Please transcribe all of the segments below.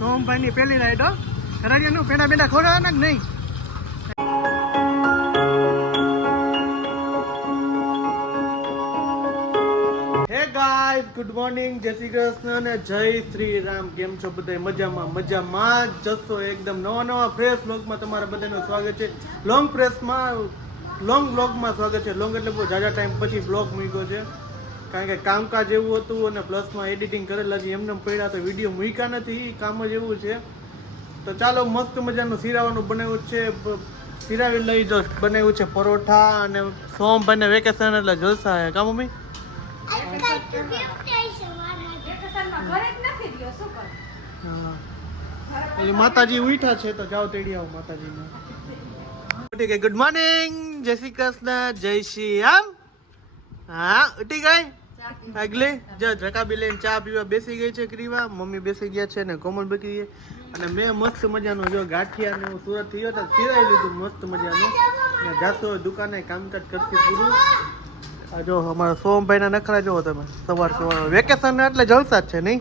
સોમભાઈ ની પેલી રાઈડ હો કરાડિયાનું પેડા બેડા ખોરાવાના કે નહીં? હે ગાઈસ, ગુડ મોર્નિંગ, જય શ્રી કૃષ્ણ અને જય શ્રી રામ. કેમ છો બધા? મજામાં જશો એકદમ. નવા ફ્રેશ વ્લોગમાં તમારા બધાનું સ્વાગત છે. લોંગ વ્લોગમાં સ્વાગત છે. લોંગ એટલે બહુ જાજા ટાઈમ પછી વ્લોગ મૂક્યો છે, કારણ કે કામકાજ એવું હતું અને પ્લસમાં એડિટિંગ કરેલા છે. એમને પડ્યા તો વિડીયો મૂક્યા નથી. કામ જ એવું છે. તો ચાલો, મસ્ત મજાનું શિરાવાનું બનાવ્યું છે. શિરાવી લઈ જો બનાવ્યું છે પરોઠા, અને સોમભાઈને વેકેશન એટલે જલસા હે. કા મમ્મી? માતાજી ઉઠ્યા છે તો જાઓ તેડી આવો માતાજીને. ગુડ મોર્નિંગ, જય શ્રી કૃષ્ણ, જય શ્રી રામ. હા, ઉઠી ગઈ આગલે જો રકાબી લઈને ચા પીવા બેસી ગઈ છે. ક્રીવા મમ્મી બેસી ગયા છે ને કોમલ બેસી ગઈ. અને મેં મસ્ત મજાનું જો ગાંઠિયા ને હું સુરત થી ગયો તો સિરાઈ લીધું મસ્ત મજાનું. જાતો દુકાને કામકાજ કરતી પૂરું. આ જો અમારા સોમભાઈ ના નખરા જોવો તમે. સવાર વેકેશન એટલે જલસા જ છે નહીં?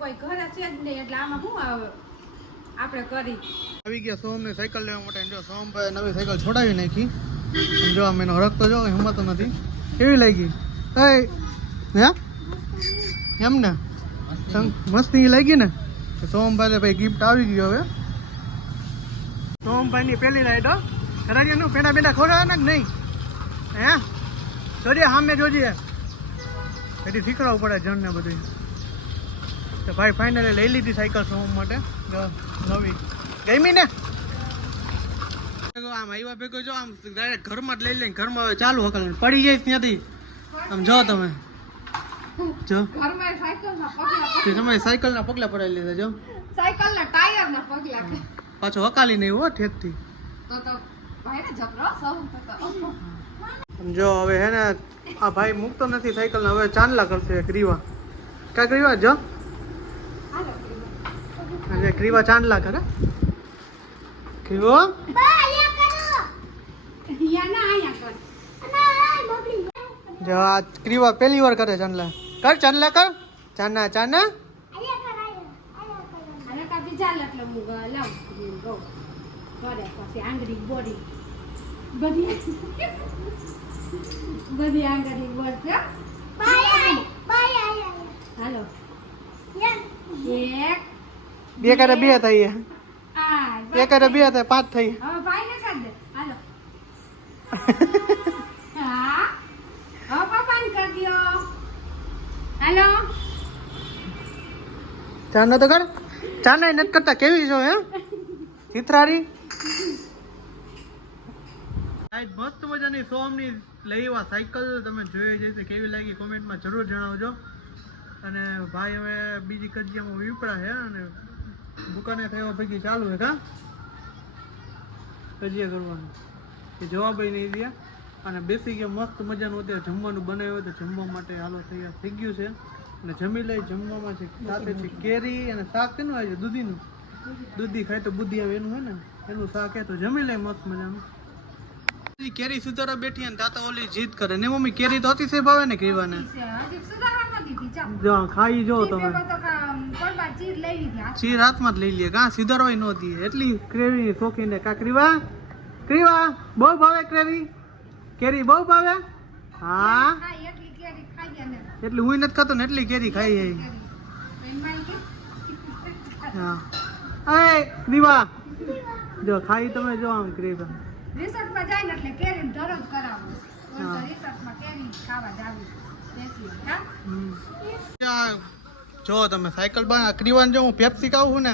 કોઈ ઘરે છે જ નહીં એટલે આમાં શું આપણે કરી આવી ગયા સોમ ને સાયકલ લેવા માટે. જો સોમભાઈ નવી સાયકલ છોડાવી નાખી. જો આમ એનો હરખ તો જો હિંમત નથી. કેવી લાગી? હે એમ ને મસ્તી લાગી ને? સોમભાઈ ભાઈ ગિફ્ટ આવી ગયો. હવે સોમભાઈ ની પેલી રાઈડ હો કરાડિયાનું પેડા બેડા ખોરાવાના કે નહીં? હે જોજે સામે જોજે, એથી શીખડાવવું પડે જણ ને બધું. તો ભાઈ ફાઇનલી લઈ લીધી સાયકલ સોમ માટે નવી. ગમી ને? આમ આવ્યા ભેગો જો આમ ડાયરેક્ટ ઘરમાં જ લઈ લઈને ઘરમાં હવે ચાલુ હકલ પડી જાય ત્યાંથી. આમ જો તમે જો તમારી સાયકલ ના પગલા પડાવી લીધા. જો સાયકલ ના ટાયર ના પગલા પાછો હકાલી નહીં હો ઠેક થી. જો હવે હે ને આ ભાઈ મૂકતો નથી સાયકલ ને, હવે ચાંદલા કરશે ક્રીવા. કા ક્રીવા જો ક્રીવા ચાંદલા કરે. ક્રીવો જો આ ક્રીવા પહેલી વાર કરે ચાંદલા. કર ચાંદલા કર. ચાના ચાના બધી આંગળી બોલ છે. હાલો એક બે કરે બે થઈ. બે કરે બે થાય 5 થઈ. હવે ભાઈ ને કર દે. હાલો હા હવે પપ્પા ને કર દયો. હાલો ચાનો તો કર. ચાના નથી કરતા. કેવી છો હે ચિત્રારી? મસ્ત મજાની સોમની લઈ એવા સાયકલ તમે જોઈ જશે. કેવી લાગી કોમેન્ટમાં જરૂર જણાવજો. અને ભાઈ હવે બીજી કજિયામાં વીપડા છે અને દુકાને થયો ભેગી ચાલુ છે. કા કજિયા કરવાનું એ જવાબ નહીં દે. અને બેસી ગયા મસ્ત મજાનું. અત્યારે જમવાનું બનાવ્યું તો જમવા માટે હાલો તૈયાર થઈ ગયું છે. અને જમી લઈ. જમવામાં છે સાથે છે કેરી અને શાક. કેનું આવે છે? દૂધીનું. દૂધી ખાય તો બુદ્ધિ આવે એનું હોય ને, એનું શાક હે. તો જમી લઈ મસ્ત મજાનું. કેરી સુધારા બેઠી ને તાતા ઓલી જીદ કરે ને મમ્મી. કેરી તો અતિશય ભાવે ને કહેવાને. જો ખાઈ જો તમે ચીર હાથમાં જ લઈ લે. કા સુધારવાય ન દી એટલી કેરી શોખીને. કા ક્રીવા ક્રીવા બહુ ભાવે કેરી? કેરી બહુ ભાવે? હા એટલી હું નથી ખાતો ને એટલી કેરી ખાઈ. હા એ ક્રીવા જો ખાઈ તમે જો આમ ક્રીવા રિસોર્ટમાં જાય ને એટલે કેરી દરરોજ કરાવો. રિસોર્ટમાં કેરી ખાવા જાવી. જો તમે સાયકલ બના ક્રીવાન જો હું પેપ્સી ખાવું છું ને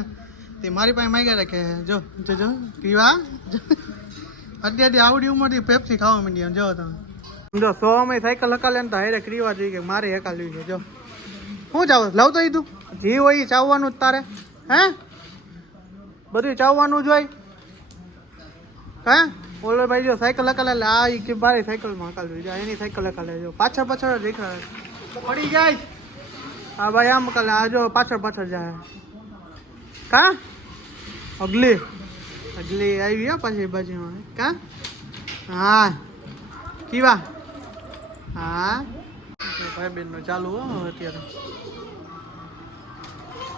તે મારી પાસે માંગ્યા રાખે. જો જો જો ક્રીવા અત્યારથી આવડી ઉંમરથી પેપ્સી ખાવા માંડી. જો તમે જો સોમે સાયકલ હકાલે ને તો હારે ક્રીવા જોઈ કે મારે હકાલવી છે. જો શું ચાવ લવ તો તું જી હોય ચાવવાનું જ તારે. હે બધું ચાવવાનું જ હોય. હે ઓલો ભાઈ જો સાયકલ હકાલે એટલે આ કે મારી સાયકલમાં હકાલવી જાય. એની સાયકલ હકાલે જો પાછળ જ દેખાડે પડી જાય. હા ભાઈ આમ હકાલે આ જો પાછળ જાય. કા અગલી અગલી આવી હો પાછી બાજુમાં કા હા કીવા હા ભાઈ બેન નું ચાલુ હો અત્યારે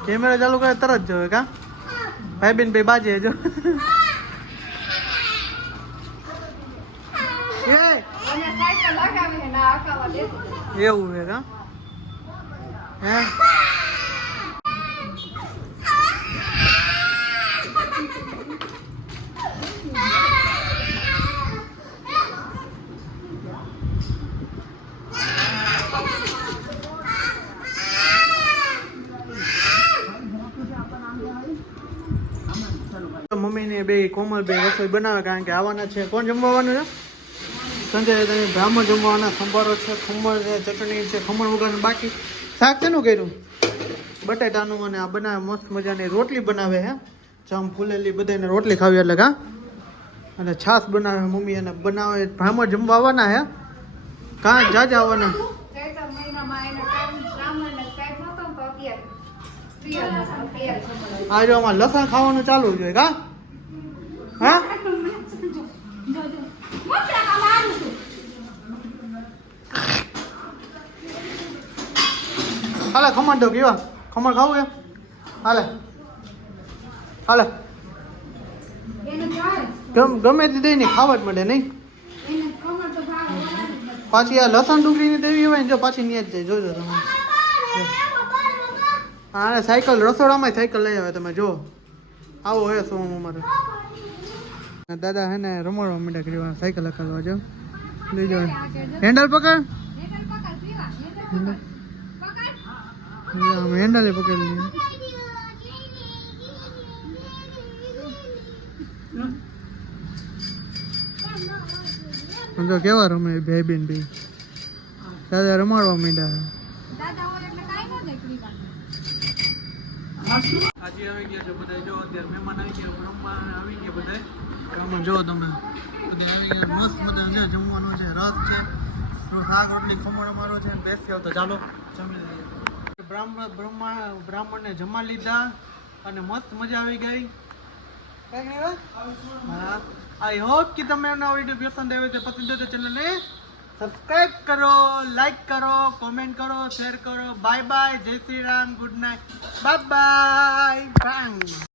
કેમેરા ચાલુ કરે તરત જોવે કા ભાઈ બેન બે બાજે જો એ અને સાયકલ લગાવી ને આકાવા દેતી એવું હે કા હે મમ્મી ને બે કોમલ બે રસોઈ બનાવે કારણ કે આવવાના છે કોણ જમવાનું છે સંજય તમે બ્રાહ્મણ જમવાના સંભારો છે ખમણ છે ચટણી છે ખમણ વગરનું બાકી શાક શેનું કર્યું બટેટાનું અને આ બનાવે મસ્ત મજાની રોટલી બનાવે હે ચમ ફૂલેલી બધાને રોટલી ખાવી એટલે કા અને છાશ બનાવે મમ્મી અને બનાવે બ્રાહ્મણ જમવા આવવાના હે કાં જાજ આવવાના ચૈત્ર મહિનામાં એનો ટાઈમ બ્રાહ્મણને ટાઈમ નતો તો અત્યારે આ જો આમાં લસણ ખાવાનું ચાલુ જોઈએ કા હા હાલે ખમણ દો કેવા ખમણ ખાવું એમ હાલે હાલે ગમે તે દઈ નહીં ખાવા જ મળે નહીં પાછી આ લસણ ડુંગળીની દેવી હોય ને જો પાછી ન્યા જ જાય જોજો તમે હા સાયકલ રસોડામાં સાયકલ લઈ આવે તમે જો આવો હે સોમ અમારે દાદા હે ને રમાડવા માંડ્યા કરી સાયકલ હકાલવા જો લઈ જાવ હેન્ડલ પકડ હેન્ડલ પકડી લઈએ સમજો કેવા રમે ભાઈ બેન ભાઈ દાદા રમાડવા માંડ્યા આજે આવી ગયા છે બધા જો અત્યારે મહેમાન આવી ગયા બ્રહ્મા આવી ગયા બધા આમાં જો તમે બધા આવી ગયા મસ્ત મજા છે જમવાનું છે રસ છે શાક રોટલી ખમણ અમારો છે બેસી આવતો ચાલો જમી લઈએ બ્રાહ્મણને જમા લીધા અને મસ્ત મજા આવી ગઈ હા આઈ હોપ કે તમને એમના વિડીયો પસંદ આવ્યો છે પસંદ હોય તો ચેનલને સબસ્ક્રાઇબ કરો લાઈક કરો કોમેન્ટ કરો શેર કરો બાય બાય જય Shri Ram good night bye bye bye